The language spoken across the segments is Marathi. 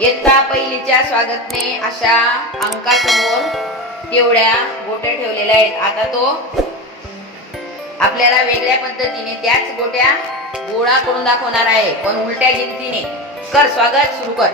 इयत्ता पहिलीच्या स्वागतने अशा अंकासमोर एवढ्या गोट्या ठेवलेल्या आहेत. आता तो आपल्याला वेगळ्या पद्धतीने त्याच गोट्या गोळा करून दाखवणार आहे. पण उलट्या गिनतीने. कर स्वागत सुरू कर.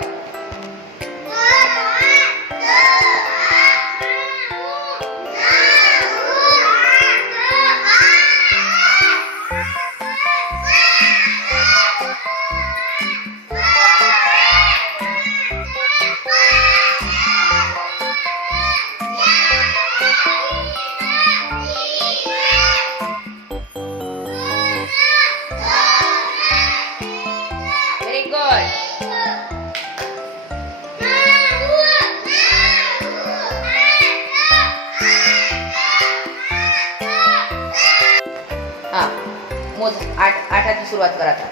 हां. मोज आठ आठाची सुरुवात करा आता.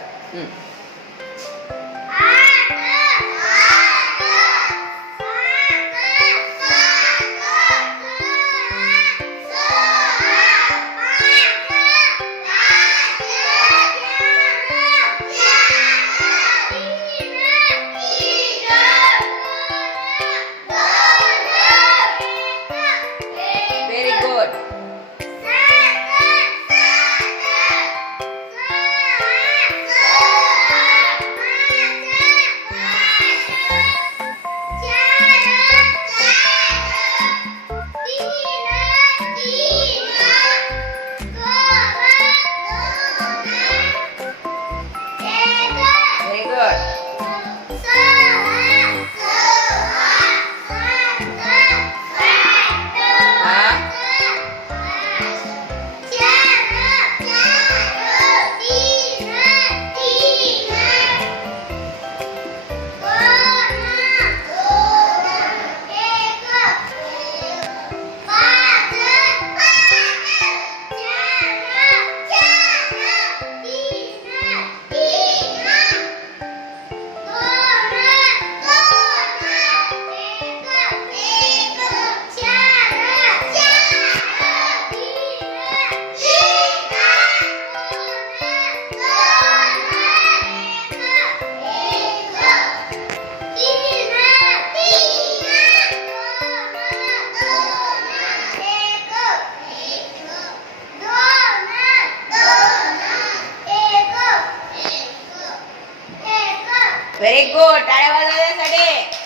વેરી ગુડ તાળા વાળો સડે